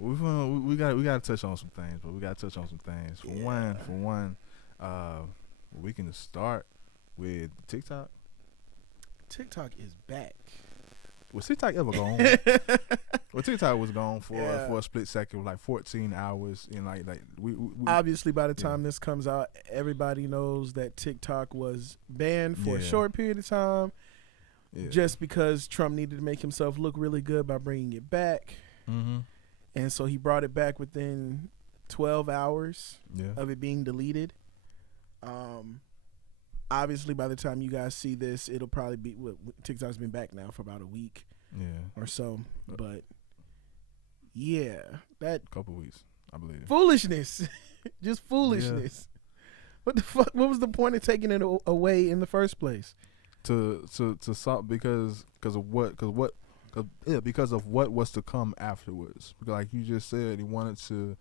We got to touch on some things, but we got to touch on some things. For one, we can start with TikTok. TikTok is back. Was TikTok ever gone? Well, TikTok was gone for a split second, like 14 hours, and like we obviously by the time this comes out, everybody knows that TikTok was banned for a short period of time, just because Trump needed to make himself look really good by bringing it back, and so he brought it back within 12 hours of it being deleted. Obviously, by the time you guys see this, it'll probably be TikTok's been back now for about a week, or so. But that couple weeks, I believe. Foolishness, just foolishness. What the fuck? What was the point of taking it away in the first place? To solve because of what was to come afterwards. Because like you just said, he wanted to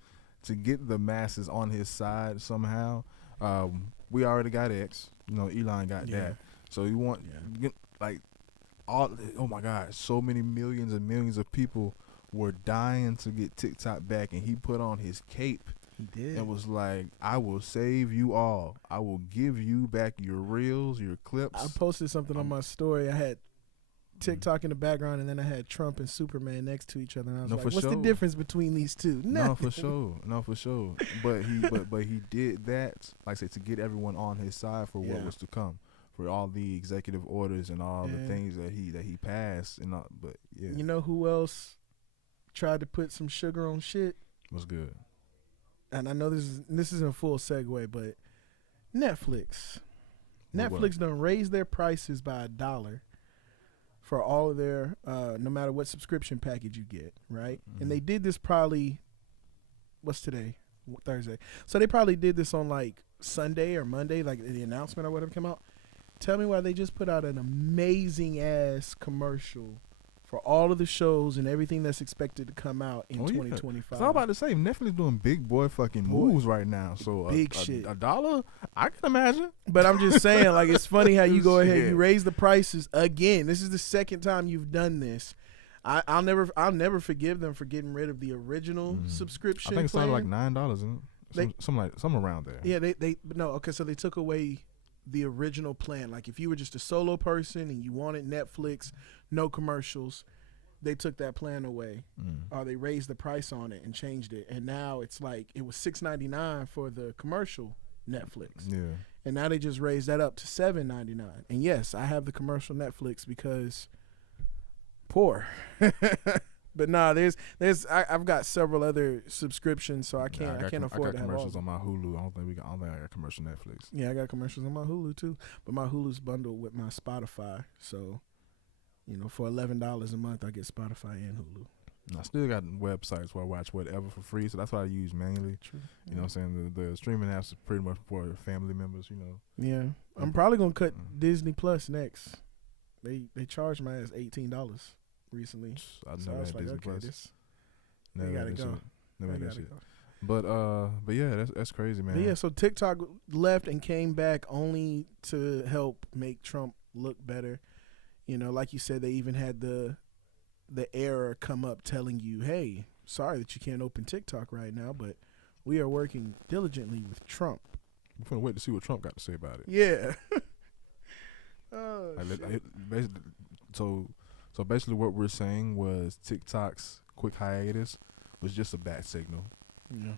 get the masses on his side somehow. We already got X. Elon got that. So you want like all? Oh my God! So many millions and millions of people were dying to get TikTok back, and he put on his cape. He did. And was like, "I will save you all. I will give you back your reels, your clips." I posted something on my story. I had TikTok in the background, and then I had Trump and Superman next to each other. And I was like, "What's the difference between these two?" No, for sure. But he did that, like I said, to get everyone on his side for what was to come, for all the executive orders and all the things that he passed and all. But you know who else tried to put some sugar on shit? Was good. And I know this isn't a full segue, but Netflix. Netflix done raised their prices by $1 for all of their, no matter what subscription package you get, right? And they did this probably, what's today? Thursday. So they probably did this on like Sunday or Monday, like the announcement or whatever came out. Tell me why they just put out an amazing ass commercial for all of the shows and everything that's expected to come out in 2025. So I'm about to say, Netflix doing big boy fucking moves right now. So big shit. $1, I can imagine. But I'm just saying, like, it's funny how you go ahead, you raise the prices again. This is the second time you've done this. I'll never forgive them for getting rid of the original subscription. I think it's plan. like $9, isn't it? Some around there. Yeah, so they took away the original plan. Like if you were just a solo person and you wanted Netflix, no commercials, they took that plan away, or they raised the price on it and changed it. And now it's like it was $6.99 for the commercial Netflix, and now they just raised that up to $7.99. And yes, I have the commercial Netflix because poor. But nah, I've got several other subscriptions, so I can't afford to have all. I got commercials on my Hulu. I don't think I got commercial Netflix. Yeah, I got commercials on my Hulu too, but my Hulu's bundled with my Spotify, so for $11 a month, I get Spotify and Hulu. I still got websites where I watch whatever for free, so that's what I use mainly. True. You know what I'm saying? The streaming apps are pretty much for family members. Yeah, I'm probably gonna cut Disney Plus next. They charged my ass $18 recently. I never had Disney Plus. Never gotta go. Never had that shit. But yeah, that's crazy, man. But yeah, so TikTok left and came back only to help make Trump look better. Like you said, they even had the error come up telling you, hey, sorry that you can't open TikTok right now, but we are working diligently with Trump. We're going to wait to see what Trump got to say about it. Yeah. So basically what we're saying was TikTok's quick hiatus was just a bat signal. Yeah.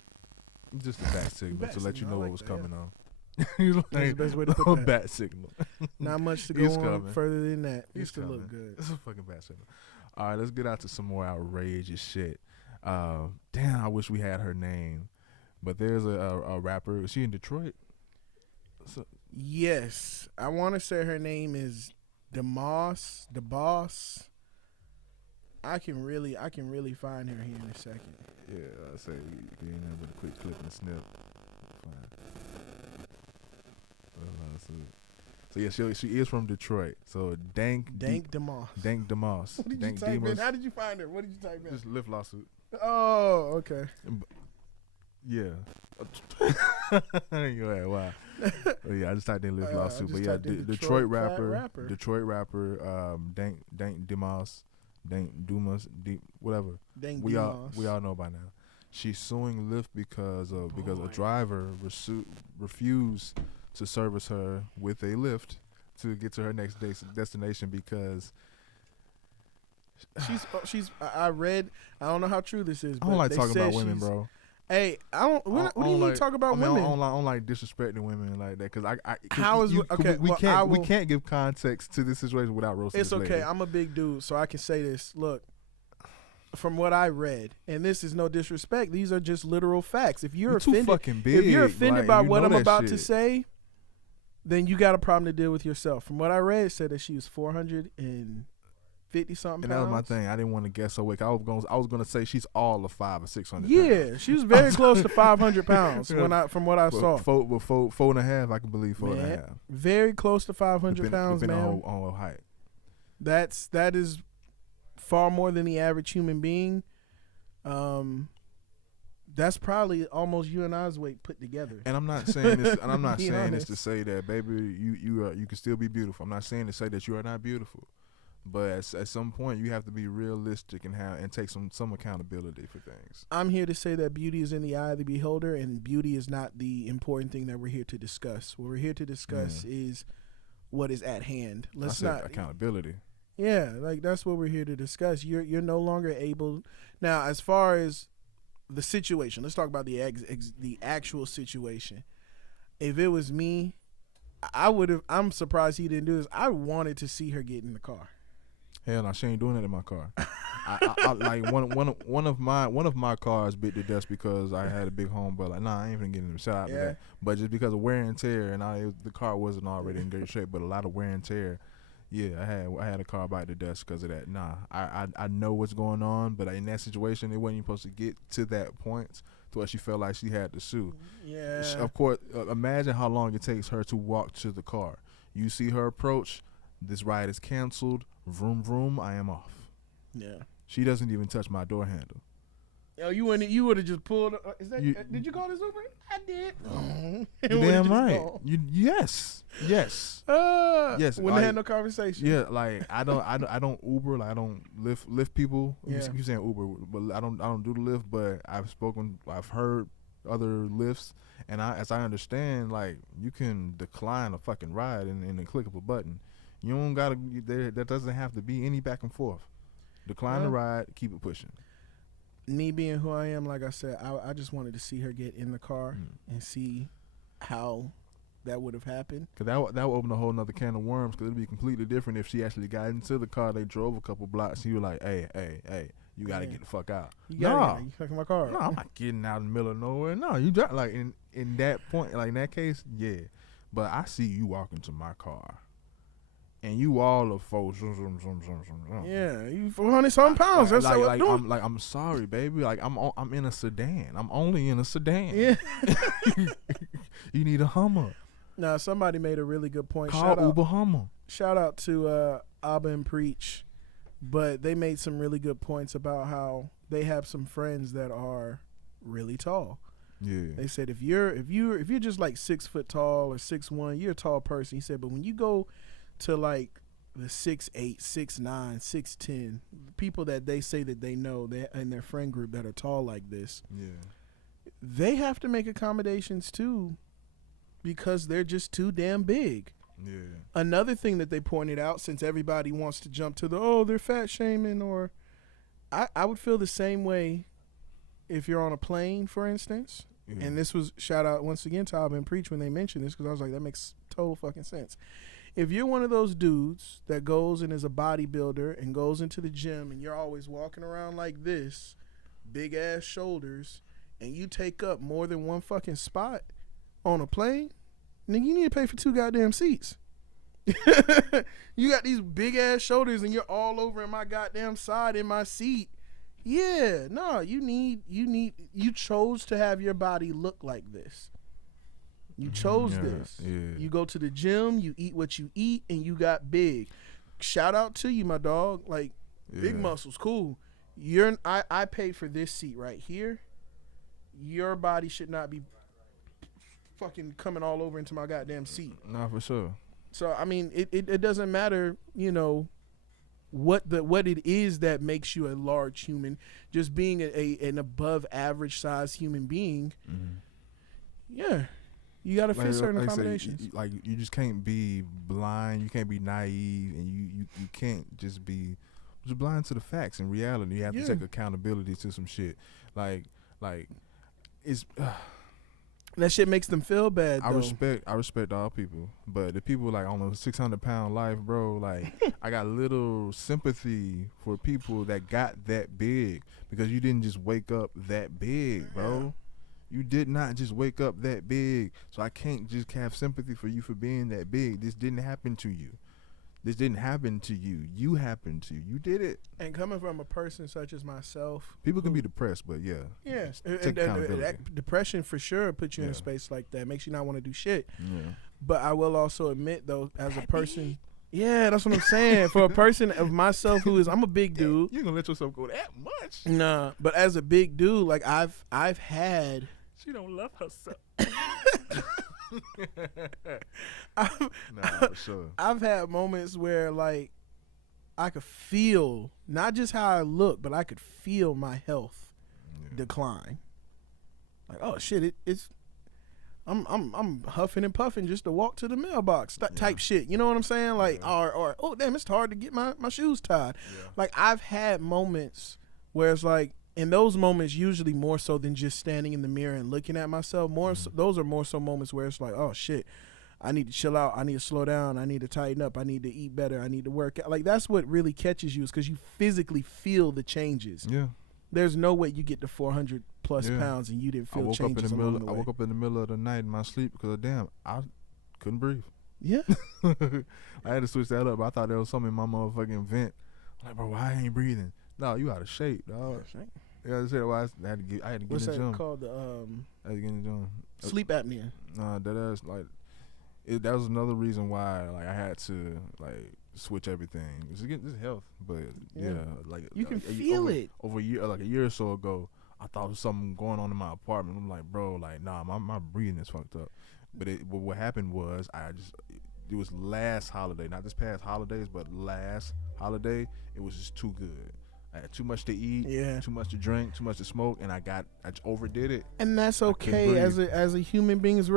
Just a bat signal to let you know what was coming on. That's the best way to put that. Bat signal. Not much to go on further than that. Used to look good. It's a fucking bat signal. All right, let's get out to some more outrageous shit. Damn, I wish we had her name. But there's a rapper. Is she in Detroit? Yes. I want to say her name is DeBoss. I can really find her here in a second. Yeah, I say we get in there with a quick clip and snip. Fine. So yeah, she is from Detroit. So Dank DeMoss. Dank DeMoss. What did you type in? How did you find her? What did you type in? Just Lyft lawsuit. Oh, okay. Yeah. Wow. Yeah, I just typed in Lyft lawsuit. But yeah, Detroit rapper. Detroit rapper. Dank DeMoss. whatever. Dang We Dumas. all know by now. She's suing Lyft because a driver refused to service her with a Lyft to get to her next destination because I read, I don't know how true this is, I but don't like they talking said about women, bro. Hey, what do you mean talk about women? I don't like disrespecting women like that because we can't give context to this situation without roasting. It's okay. Lady. I'm a big dude, so I can say this. Look, from what I read, and this is no disrespect, these are just literal facts. If you're offended, too fucking big, if you're offended by what I'm about to shit. say, then you got a problem to deal with yourself. From what I read, it said that she was 450 something pounds. And that was my thing. I didn't want to guess so quick. I was gonna say she's all of 500 or 600. Yeah, pounds. She was very close to 500 pounds from what I saw. Four and a half, I can believe four and a half. Very close to 500 pounds, man. On height. That is far more than the average human being. That's probably almost you and I's weight put together. And I'm not saying this. And I'm not saying this to say that, baby, you can still be beautiful. I'm not saying to say that you are not beautiful, but at some point you have to be realistic and take some accountability for things. I'm here to say that beauty is in the eye of the beholder, and beauty is not the important thing that we're here to discuss. What we're here to discuss is what is at hand. Let's not accountability. Yeah, like that's what we're here to discuss. You're no longer able now. As far as the situation, let's talk about the actual situation. If it was me, I would have. I'm surprised he didn't do this. I wanted to see her get in the car. Hell no, she ain't doing it in my car. I like one of my cars bit to dust because I had a big home, but like I ain't even getting shout out to that. But just because of wear and tear, and the car wasn't already in good shape, but a lot of wear and tear. Yeah, I had a car bite to dust because of that. Nah, I know what's going on, but in that situation, it wasn't even supposed to get to that point to where she felt like she had to sue. Yeah. Of course, imagine how long it takes her to walk to the car. You see her approach. This ride is canceled. Vroom vroom. I am off. Yeah. She doesn't even touch my door handle. Oh, you would have just pulled. Did you call this Uber? I did. You're damn right. Yes. Yes. Wouldn't have had no conversation. Yeah, like I don't Uber. Like I don't Lyft people. Yeah. You saying Uber, but I don't do the Lyft. But I've heard other Lyfts, and as I understand, like you can decline a fucking ride in the click of a button. You don't gotta. That doesn't have to be any back and forth. Decline the ride. Keep it pushing. Me being who I am, like I said, I just wanted to see her get in the car and see how that would have happened. Cause that would open a whole nother can of worms. Cause it'd be completely different if she actually got into the car. They drove a couple blocks. And you were like, hey, you gotta get the fuck out. You fucking my car. No, I'm not getting out in the middle of nowhere. No, you drive like in that point, like in that case, yeah. But I see you walking to my car. And you all of 400. Yeah, you 400-something pounds. That's I'm sorry, baby. Like I'm in a sedan. I'm only in a sedan. Yeah. You need a Hummer. Now somebody made a really good point. Call Uber Hummer. Shout out to Abba and Preach, but they made some really good points about how they have some friends that are really tall. Yeah. They said if you're just like 6 foot tall or 6'1", you're a tall person. He said, but when you go to like the 6'8", 6'9", 6'10", people that they say that they know in their friend group that are tall like this, they have to make accommodations too because they're just too damn big. Yeah. Another thing that they pointed out, since everybody wants to jump to they're fat shaming, or I would feel the same way if you're on a plane, for instance. Yeah. And this was shout out once again to Abba and Preach when they mentioned this because I was like, that makes total fucking sense. If you're one of those dudes that goes and is a bodybuilder and goes into the gym and you're always walking around like this, big ass shoulders, and you take up more than one fucking spot on a plane, then you need to pay for 2 goddamn seats. You got these big ass shoulders and you're all over in my goddamn side in my seat. Yeah, no, you chose to have your body look like this. You chose this. Yeah. You go to the gym, you eat what you eat, and you got big. Shout out to you, my dog. Like, big muscles, cool. I paid for this seat right here. Your body should not be fucking coming all over into my goddamn seat. Nah, for sure. So, I mean, it doesn't matter, what it is that makes you a large human. Just being an above average size human being. Mm-hmm. Yeah. You got to fit certain accommodations. You just can't be blind. You can't be naive, and you can't just be just blind to the facts and reality. You have to take accountability to some shit. Like it's that shit makes them feel bad. Though. I respect all people, but the people like on a 600-pound life, bro. Like I got little sympathy for people that got that big because you didn't just wake up that big, bro. You did not just wake up that big. So I can't just have sympathy for you for being that big. This didn't happen to you. This didn't happen to you. You happened to you. You did it. And coming from a person such as myself. People can be depressed, but yeah. Yes. And depression for sure puts you in a space like that. Makes you not want to do shit. Yeah. But I will also admit, though, as a person. Yeah, that's what I'm saying. For a person of myself I'm a big dude. You're going to let yourself go that much? Nah. But as a big dude, like I've had. She don't love herself. For sure. I've had moments where like I could feel not just how I look, but I could feel my health decline. Like, oh shit, it's I'm huffing and puffing just to walk to the mailbox type shit. You know what I'm saying? Like or oh damn, it's hard to get my shoes tied. Yeah. Like I've had moments where it's like in those moments, usually more so than just standing in the mirror and looking at myself, those are more so moments where it's like, oh shit, I need to chill out, I need to slow down, I need to tighten up, I need to eat better, I need to work out. Like that's what really catches you is because you physically feel the changes. Yeah. There's no way you get to 400 plus pounds and you didn't feel changes along the way. I woke up in the middle of the night in my sleep because damn, I couldn't breathe. Yeah. I had to switch that up. I thought there was something in my motherfucking vent. I'm like, bro, why I ain't breathing? No, you out of shape, dog. Yeah, I said why I had to get in the gym. What's that called? I had to get in the gym. Sleep apnea. Nah, that's like that was another reason why like I had to like switch everything. It's health, but like you can feel it. Over a year or so ago, I thought there was something going on in my apartment. I'm like, bro, like nah, my breathing is fucked up. But what happened was it was last holiday, not this past holidays, but last holiday, it was just too good. I had too much to eat, too much to drink, too much to smoke, and I overdid it. And that's okay. As a human beings,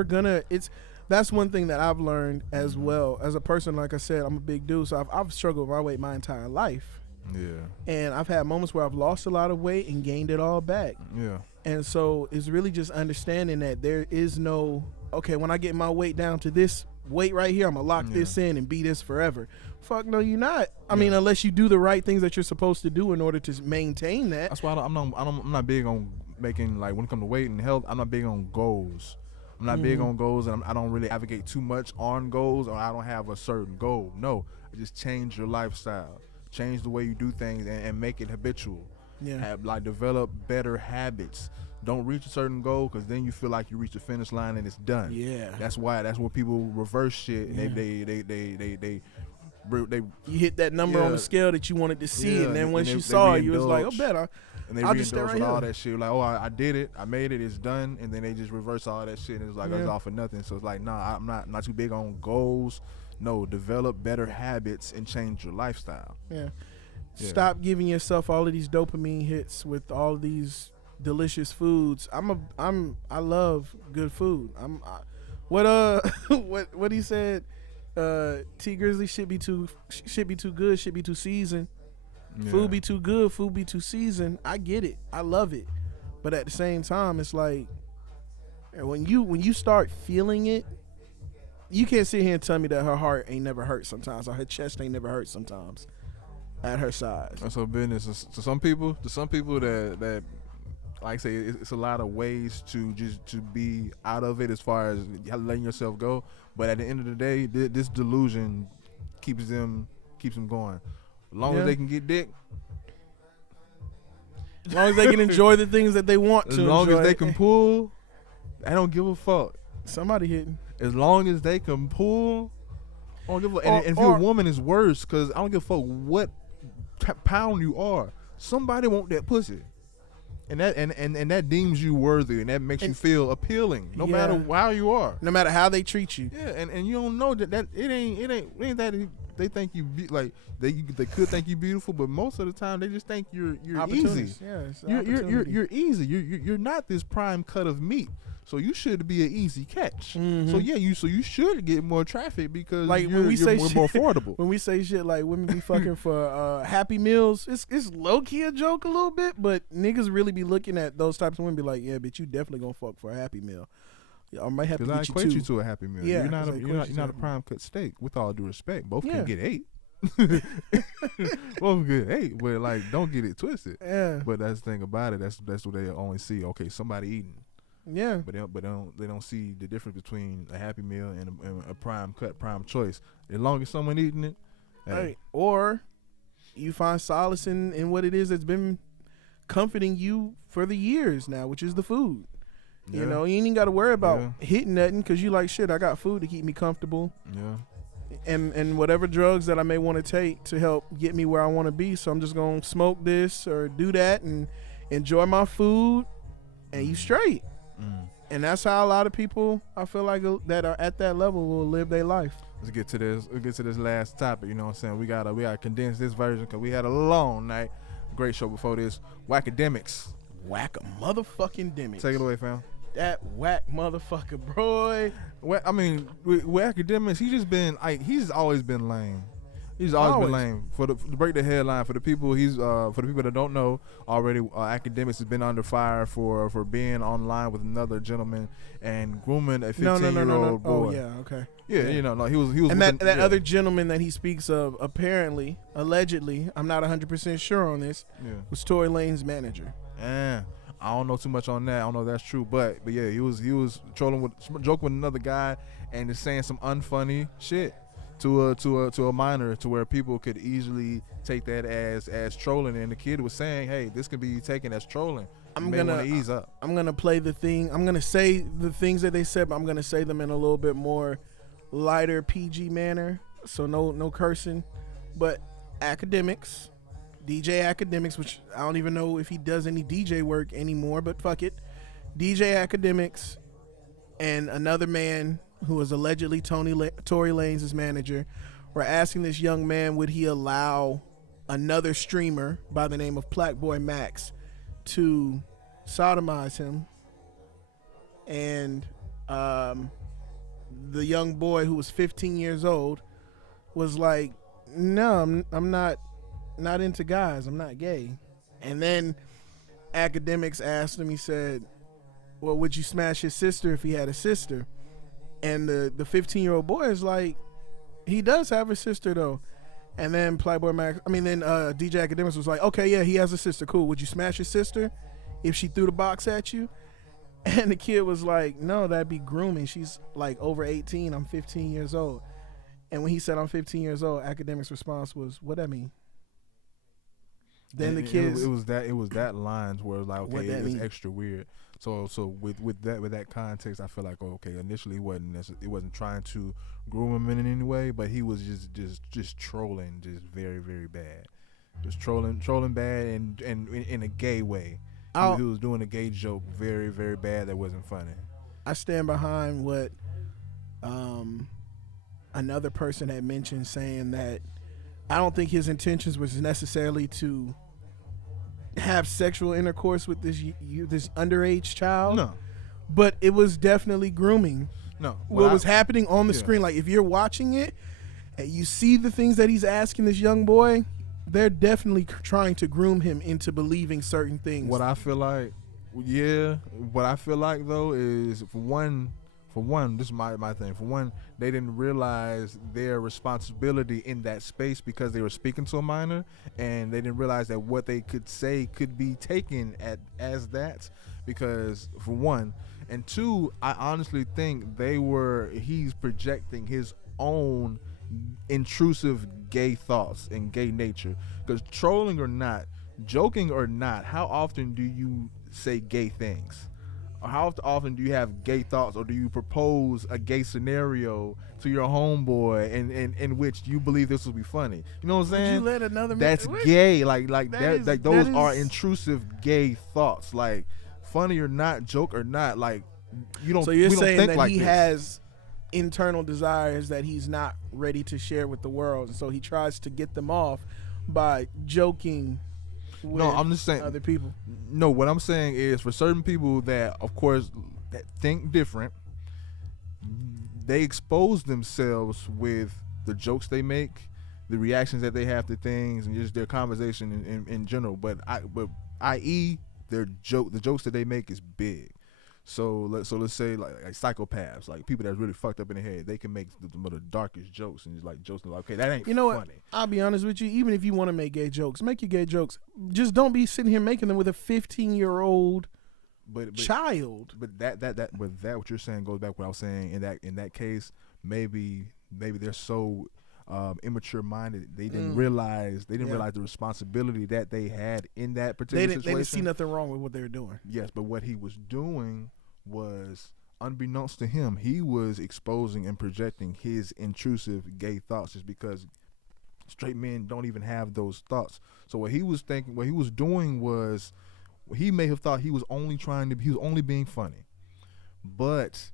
that's one thing that I've learned as well. As a person, like I said, I'm a big dude, so I've struggled with my weight my entire life. Yeah. And I've had moments where I've lost a lot of weight and gained it all back. Yeah. And so it's really just understanding that there is no, okay, when I get my weight down to this weight right here, I'm going to lock this in and be this forever. Fuck no, you're not. I mean, unless you do the right things that you're supposed to do in order to maintain that. That's why I'm not big on making, like, when it comes to weight and health, I'm not big on goals. I'm not big on goals, and I don't really advocate too much on goals, or I don't have a certain goal. No, I just change your lifestyle, change the way you do things, and make it habitual. Yeah. Develop better habits. Don't reach a certain goal because then you feel like you reach the finish line and it's done. Yeah. That's where people reverse shit. And they you hit that number on the scale that you wanted to see, and then once you saw it, you was like, oh, better. And they just stay right here. All that shit, like, oh, I did it, I made it, it's done, and then they just reverse all that shit, and it's like it's all for nothing. So it's like, nah, I'm not too big on goals. No, develop better habits and change your lifestyle. Yeah. Stop giving yourself all of these dopamine hits with all of these delicious foods. I love good food. What he said. T Grizzly should be too good, should be too seasoned. Yeah. Food be too good, food be too seasoned. I get it, I love it, but at the same time, it's like when you start feeling it, you can't sit here and tell me that her heart ain't never hurt sometimes, or her chest ain't never hurt sometimes at her size. That's her business. To some people that like I say, it's a lot of ways to be out of it as far as letting yourself go. But at the end of the day, this delusion keeps them going. As long as they can get dick. As long as they can enjoy the things that they want to. As long as they can pull, I don't give a fuck. Somebody hitting. As long as they can pull, I don't give a fuck. And if you're a woman, it's worse because I don't give a fuck what pound you are. Somebody want that pussy. And that deems you worthy, and that makes you feel appealing, no matter how you are, no matter how they treat you. Yeah, and you don't know that it ain't that they think you they could think you beautiful, but most of the time they just think you're easy. Yeah, you're easy. You're not this prime cut of meat. So you should be an easy catch. Mm-hmm. So you should get more traffic because like you're more affordable. When we say shit like women be fucking for Happy Meals, it's low key a joke a little bit, but niggas really be looking at those types of women, be like, yeah, bitch, you definitely gonna fuck for a Happy Meal. I might have to get I equate you to a Happy Meal. Yeah, you're not a prime cut steak. With all due respect, both can get 8. Both get 8, but like don't get it twisted. Yeah. But that's the thing about it. That's what they only see. Okay, somebody eating. Yeah, but they don't see the difference between a Happy Meal and a prime cut, prime choice. As long as someone eating it, hey. Or you find solace in what it is that's been comforting you for the years now, which is the food. Yeah. You know, you ain't even got to worry about hitting nothing because you like shit. I got food to keep me comfortable. Yeah. And whatever drugs that I may want to take to help get me where I want to be. So I'm just gonna smoke this or do that and enjoy my food, and you straight. And that's how a lot of people, I feel like, that are at that level will live their life. Let's get to this last topic. You know what I'm saying? We gotta condense this version because we had a long night. Great show before this. Akademiks. Whack a motherfucking demics. Take it away, fam. That whack motherfucker, bro. Well, I mean, with Akademiks, he's always been lame. He's always been lame. To break the headline for the people for the people that don't know already, Akademiks has been under fire for being online with another gentleman and grooming a 15-year-old boy. Oh yeah, okay. Yeah, you know, no, he was. And that other gentleman that he speaks of, apparently, allegedly, I'm not 100% sure on this, was Tory Lane's manager. Yeah. I don't know too much on that. I don't know if that's true, but yeah, he was joking with another guy and just saying some unfunny shit to a minor, to where people could easily take that as trolling, and the kid was saying, "Hey, this could be taken as trolling." I'm gonna ease up. I'm gonna play the thing. I'm gonna say the things that they said, but I'm gonna say them in a little bit more lighter PG manner, so no cursing. But Akademiks, DJ Akademiks, which I don't even know if he does any DJ work anymore, but fuck it, DJ Akademiks and another man who was allegedly Tory Lanez' manager, were asking this young man would he allow another streamer by the name of Blackboy Max to sodomize him. And the young boy, who was 15 years old, was like, no, I'm not into guys. I'm not gay. And then Akademiks asked him, he said, well, would you smash his sister if he had a sister? And the 15-year-old boy is like, he does have a sister though. And then DJ Akademiks was like, okay, yeah, he has a sister. Cool. Would you smash his sister if she threw the box at you? And the kid was like, no, that'd be grooming. She's like over 18. I'm 15 years old. And when he said I'm 15 years old, Akademiks' response was, what that mean? Then the kids, it was that lines where it was like, okay, it was extra weird. So with that context, I feel like, okay, initially it wasn't trying to groom him in any way, but he was just trolling, just very, very bad, just trolling bad, and in a gay way. He was doing a gay joke, very, very bad. That wasn't funny. I stand behind what another person had mentioned, saying that I don't think his intentions was necessarily to have sexual intercourse with this underage child. No, but it was definitely grooming. No, what was happening on the screen, like if you're watching it and you see the things that he's asking this young boy, they're definitely trying to groom him into believing certain things. What I feel like though is for one, this is my thing. For one, they didn't realize their responsibility in that space because they were speaking to a minor, and they didn't realize that what they could say could be taken as that. Because for one, and two, I honestly think he's projecting his own intrusive gay thoughts and gay nature. Because trolling or not, joking or not, how often do you say gay things? How often do you have gay thoughts, or do you propose a gay scenario to your homeboy in which you believe this will be funny? You know what I'm saying? Would you let another That's gay. Those are intrusive gay thoughts. Like, funny or not, joke or not, like you don't. So you're saying that like he has internal desires that he's not ready to share with the world, and so he tries to get them off by joking with I'm just saying other people. No, what I'm saying is for certain people that, of course, that think different, they expose themselves with the jokes they make, the reactions that they have to things, and just their conversation in general. But i.e. the jokes that they make is big. So let's say like psychopaths, like people that's really fucked up in the head, they can make the darkest jokes and just like jokes like, okay, that ain't You know funny. what? I'll be honest with you. Even if you want to make gay jokes, make your gay jokes. Just don't be sitting here making them with a 15-year-old child. But that what you're saying goes back to what I was saying. In that case, maybe they're so immature minded they didn't realize the responsibility that they had in that particular situation. They didn't see nothing wrong with what they were doing. Yes, but what he was doing was, unbeknownst to him, he was exposing and projecting his intrusive gay thoughts, just because straight men don't even have those thoughts. So what he was doing was, he may have thought he was only being funny, but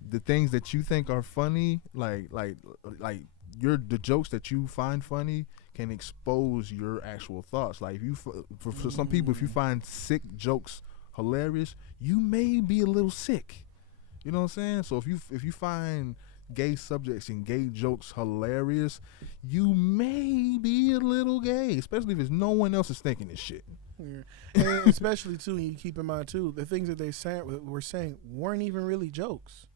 the things that you think are funny, like the jokes that you find funny can expose your actual thoughts. Like if you, for some people, if you find sick jokes hilarious, you may be a little sick. You know what I'm saying? So if you find gay subjects and gay jokes hilarious, you may be a little gay, especially if no one else is thinking this shit. Yeah. And especially too, you keep in mind too, the things that they were saying weren't even really jokes.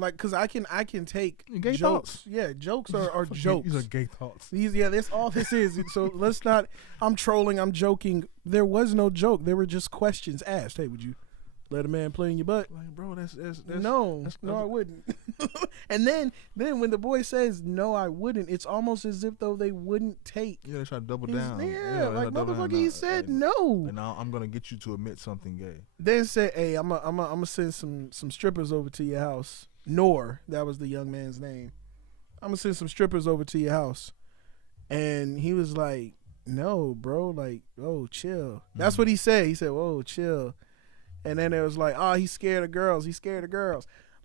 Like, cause I can take gay jokes. Thoughts. Yeah, jokes are jokes. These are gay thoughts. That's all this is. So let's not. I'm trolling. I'm joking. There was no joke. There were just questions asked. Hey, would you let a man play in your butt? Like, bro, that's no, I wouldn't. And then when the boy says no, I wouldn't, it's almost as if though they wouldn't take. Yeah, they try to double down. Yeah, like motherfucker, he said no. And now I'm gonna get you to admit something gay. Then say, hey, I'm gonna send some strippers over to your house. Nor, that was the young man's name. I'm gonna send some strippers over to your house. And he was like, no, bro, like, oh, chill. That's what he said. He said, whoa, chill. And then it was like, oh, he's scared of girls.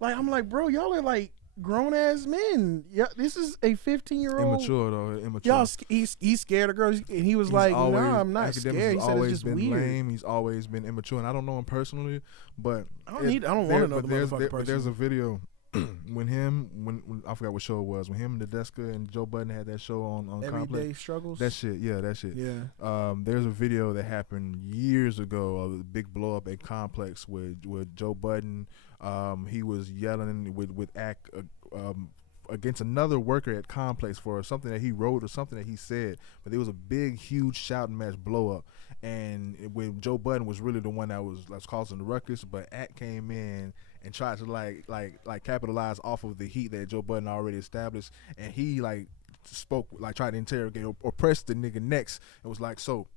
Like, I'm like, bro, y'all are like grown ass men. Yeah, this is a 15-year-old. Immature though, immature. Y'all, he's scared of girls. And he was like, no, I'm not scared. He said it's just been weird. Lame. He's always been immature, and I don't know him personally, but I don't want to know the motherfucker personally. But there's a video when I forgot what show it was, when him and Nadeska and Joe Budden had that show on Complex. Everyday Struggles. That shit. Yeah. There's a video that happened years ago of a big blow up at Complex with Joe Budden. He was yelling with against another worker at Complex for something that he wrote or something that he said, but there was a big, huge shouting match blow up, and when Joe Budden was really the one that was causing the ruckus, but Act came in and tried to like capitalize off of the heat that Joe Budden already established, and he spoke, tried to interrogate or press the nigga next. It was like, so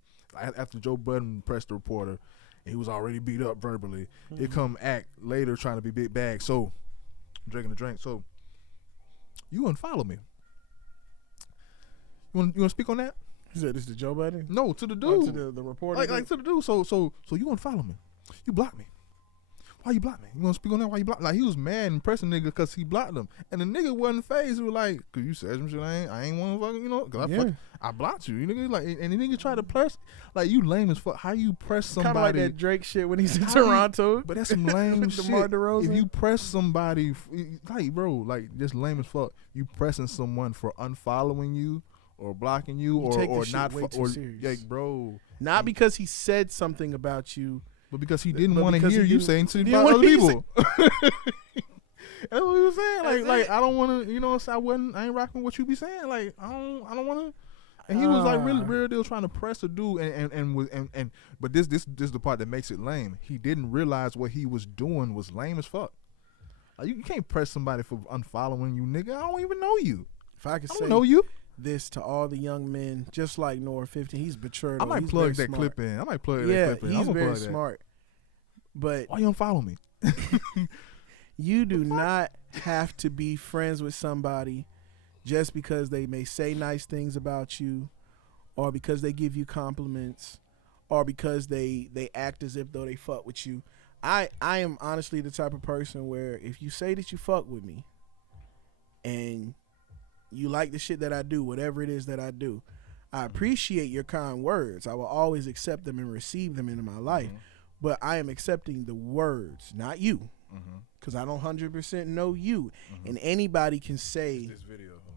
after Joe Budden pressed the reporter, and he was already beat up verbally. Here come Act later trying to be big bag. So drinking the drink. So you unfollow me. You want to speak on that? He said, "This is Joe Budden." No, to the dude, to the reporter, like to the dude. So you unfollow me. You block me. Why you block me? You want to speak on that? Why you block? Like, he was mad and pressing nigga because he blocked him, and the nigga wasn't phased. He was like, "Cause you said some shit. I ain't want to fucking, cause I blocked you. You nigga like, and the nigga tried to press. Like, you lame as fuck. How you press somebody? Kind of like that Drake shit when he's in Toronto. But that's some lame shit. DeRozan. If you press somebody, like, bro, like, just lame as fuck. You pressing someone for unfollowing you or blocking you or not or like, bro. Not because he said something about you. But because he didn't want to hear you saying to other people. That's what he was saying. Like I don't want to, I ain't rocking what you be saying. Like, I don't want to. And he was like really real deal trying to press a dude but this is the part that makes it lame. He didn't realize what he was doing was lame as fuck. Like, you can't press somebody for unfollowing you, nigga. I don't even know you. If I could say, don't know you. This to all the young men, just like Nora 15, he's matured. I might plug that clip in. That clip in. Yeah, he's very smart. But why you don't follow me? You do not have to be friends with somebody just because they may say nice things about you, or because they give you compliments, or because they act as if though they fuck with you. I am honestly the type of person where if you say that you fuck with me and you like the shit that I do, whatever it is that I do, I appreciate your kind words. I will always accept them and receive them into my life. But I am accepting the words, not you, because I don't 100% know you. And anybody can say,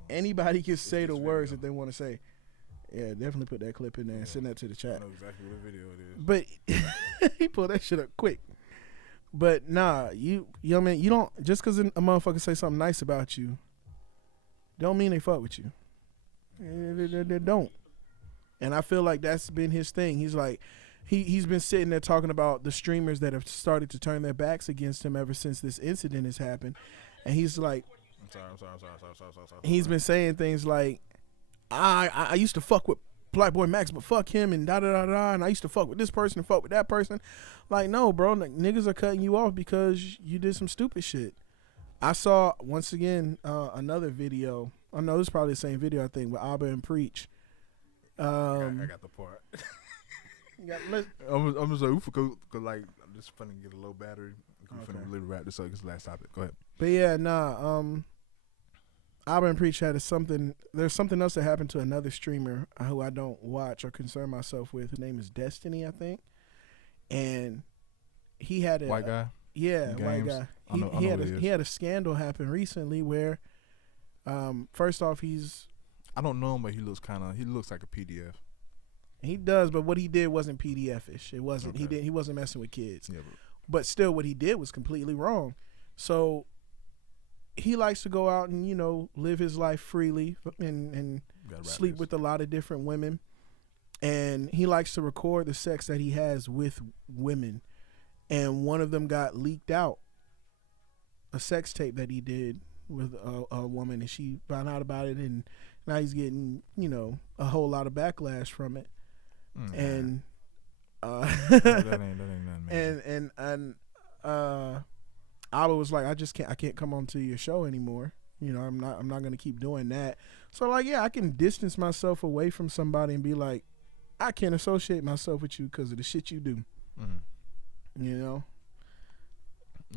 the words that they want to say. Yeah, definitely put that clip in there and send that to the chat. I know exactly what video it is. But he pulled that shit up quick. But nah, you know what I mean? You don't, just because a motherfucker say something nice about you, don't mean they fuck with you. They don't. And I feel like that's been his thing. He's like, he's been sitting there talking about the streamers that have started to turn their backs against him ever since this incident has happened. And he's like, I'm sorry. He's been saying things like, I used to fuck with Black Boy Max, but fuck him and da-da-da-da, and I used to fuck with this person and fuck with that person. Like, no, bro, like, niggas are cutting you off because you did some stupid shit. I saw, once again, another video. I know this is probably the same video, I think, with Abba and Preach. I got the part. I'm just like, cause like I'm just finna get a low battery. We finna really wrap this up. This is the last topic. Go ahead. But yeah, Abba and Preach had something. There's something else that happened to another streamer who I don't watch or concern myself with. His name is Destiny, I think, and he had a white guy. Yeah, white guy. He had a scandal happen recently where, first off, I don't know him, but he looks like a PDF. He does, but what he did wasn't PDF-ish. It wasn't. Okay. He wasn't messing with kids. Yeah, but still, what he did was completely wrong. So he likes to go out and, you know, live his life freely and sleep with a lot of different women. And he likes to record the sex that he has with women. And one of them got leaked out, a sex tape that he did with a woman, and she found out about it, and now he's getting, you know, a whole lot of backlash from it. And that ain't nothing, man. And Abba was like, I can't come on to your show anymore. You know, I'm not gonna keep doing that. So like, yeah, I can distance myself away from somebody and be like, I can't associate myself with you because of the shit you do. You know?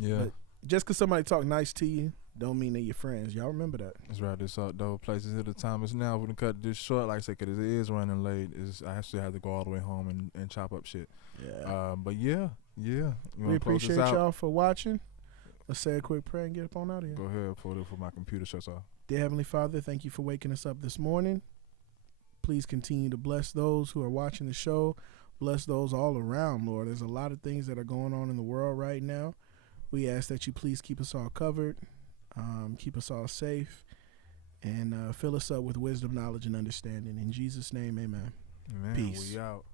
Yeah. But just because somebody talk nice to you don't mean they're your friends. Y'all remember that. Let's wrap this up, though. Places at the time is now. We're going to cut this short, like I said, because it is running late. I actually have to go all the way home and chop up shit. Yeah. But yeah. We appreciate y'all for watching. Let's say a quick prayer and get up on out of here. Go ahead before my computer shuts off. Dear Heavenly Father, thank you for waking us up this morning. Please continue to bless those who are watching the show. Bless those all around, Lord. There's a lot of things that are going on in the world right now. We ask that you please keep us all covered, keep us all safe, and fill us up with wisdom, knowledge, and understanding. In Jesus' name, amen. Amen. Peace. We out.